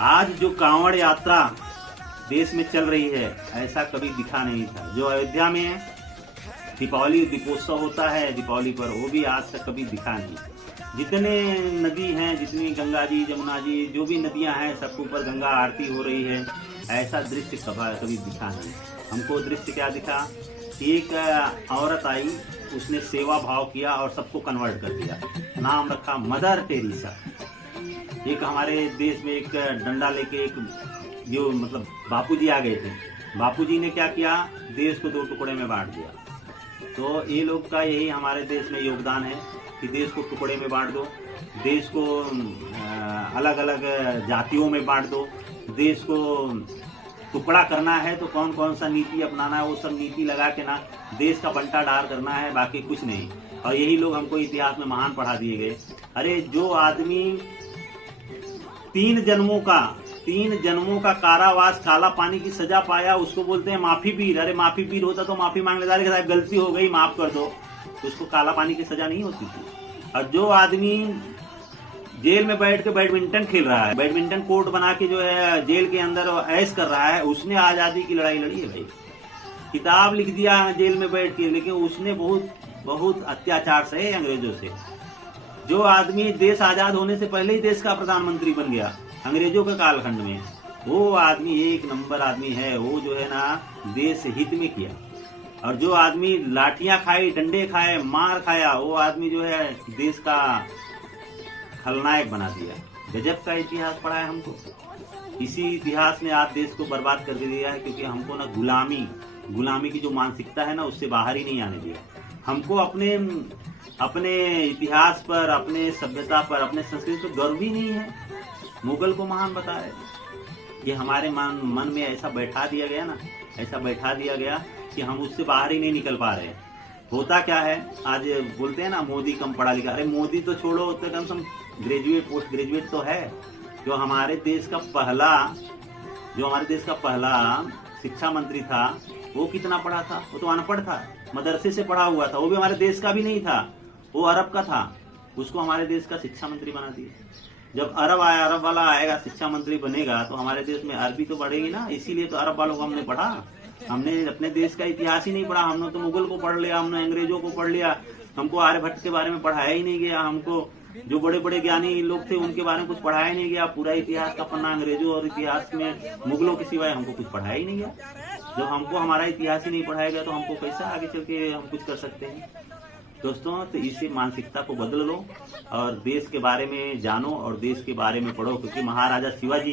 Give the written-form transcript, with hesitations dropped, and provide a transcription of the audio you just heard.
आज जो कांवड़ यात्रा देश में चल रही है, ऐसा कभी दिखा नहीं था। जो अयोध्या में दीपावली दीपोत्सव होता है दीपावली पर, वो भी आज तक कभी दिखा नहीं। जितने नदी हैं, जितनी गंगा जी, जमुना जी, जो भी नदियां हैं, सबके ऊपर गंगा आरती हो रही है, ऐसा दृश्य कभी दिखा नहीं। हमको दृश्य क्या दिखा, एक औरत आई, उसने सेवा भाव किया और सबको कन्वर्ट कर दिया। नाम रखा मदर टेरेसा। एक हमारे देश में एक डंडा लेके एक जो मतलब बापूजी आ गए थे, बापूजी ने क्या किया, देश को 2 टुकड़े में बांट दिया। तो ये लोग का यही हमारे देश में योगदान है कि देश को टुकड़े में बांट दो, देश को अलग अलग जातियों में बांट दो। देश को टुकड़ा करना है तो कौन कौन सा नीति अपनाना है, वो सब नीति लगा के ना देश का बंटाढार करना है, बाकी कुछ नहीं। और यही लोग हमको इतिहास में महान पढ़ा दिए गए। अरे जो आदमी 3 जन्मों का कारावास, काला पानी की सजा पाया, उसको बोलते हैं माफी पीर। अरे माफी पीर होता तो माफी मांग लेता, साहब गलती हो गई माफ कर दो, तो उसको काला पानी की सजा नहीं होती थी। और जो आदमी जेल में बैठ के बैडमिंटन खेल रहा है, बैडमिंटन कोर्ट बना के जो है जेल के अंदर ऐश कर रहा है, उसने आजादी की लड़ाई लड़ी है भाई। किताब लिख दिया जेल में बैठ के, लेकिन उसने बहुत अत्याचार सहे अंग्रेजों से। जो आदमी देश आजाद होने से पहले ही देश का प्रधानमंत्री बन गया अंग्रेजों के कालखंड में, वो आदमी 1 नंबर आदमी है। वो जो है ना देश हित में किया। और जो आदमी लाठियां खाई, डंडे खाए, मार खाया, वो आदमी जो है देश का खलनायक बना दिया। गजब का इतिहास पढ़ा है हमको। इसी इतिहास ने आज देश को बर्बाद कर दिया है, क्योंकि हमको ना गुलामी की जो मानसिकता है ना, उससे बाहर ही नहीं आने दिया। हमको अपने इतिहास पर, अपने सभ्यता पर, अपने संस्कृति पर गर्व ही नहीं है। मुगल को महान बताया, ये हमारे मन में ऐसा बैठा दिया गया ना, ऐसा बैठा दिया गया कि हम उससे बाहर ही नहीं निकल पा रहे हैं। होता क्या है, आज बोलते हैं ना मोदी कम पढ़ा लिखा। अरे मोदी तो छोड़ो, उतने कम से कम ग्रेजुएट, पोस्ट ग्रेजुएट तो है। जो हमारे देश का पहला शिक्षा मंत्री था, वो कितना पढ़ा था? वो तो अनपढ़ था, मदरसे से पढ़ा हुआ था। वो भी हमारे देश का भी नहीं था, वो अरब का था। उसको हमारे देश का शिक्षा मंत्री बना दिया। जब अरब वाला आएगा, शिक्षा मंत्री बनेगा, तो हमारे देश में अरबी तो बढ़ेगी ना। इसीलिए तो अरब वालों को हमने पढ़ा। हमने अपने देश का इतिहास ही नहीं पढ़ा। हमने तो मुगल को पढ़ लिया, हमने अंग्रेजों को पढ़ लिया। हमको आर्यभट्ट के बारे में पढ़ाया ही नहीं गया। हमको जो बड़े बड़े ज्ञानी लोग थे, उनके बारे में कुछ पढ़ाया ही नहीं गया। पूरा इतिहास का पन्ना अंग्रेजों और इतिहास में मुगलों के सिवाय हमको कुछ पढ़ाया ही नहीं गया। जब हमको हमारा इतिहास ही नहीं पढ़ाया गया, तो हमको कैसे आगे चल के हम कुछ कर सकते हैं? दोस्तों, तो इसी मानसिकता को बदल लो और देश के बारे में जानो और देश के बारे में पढ़ो, क्योंकि महाराजा शिवाजी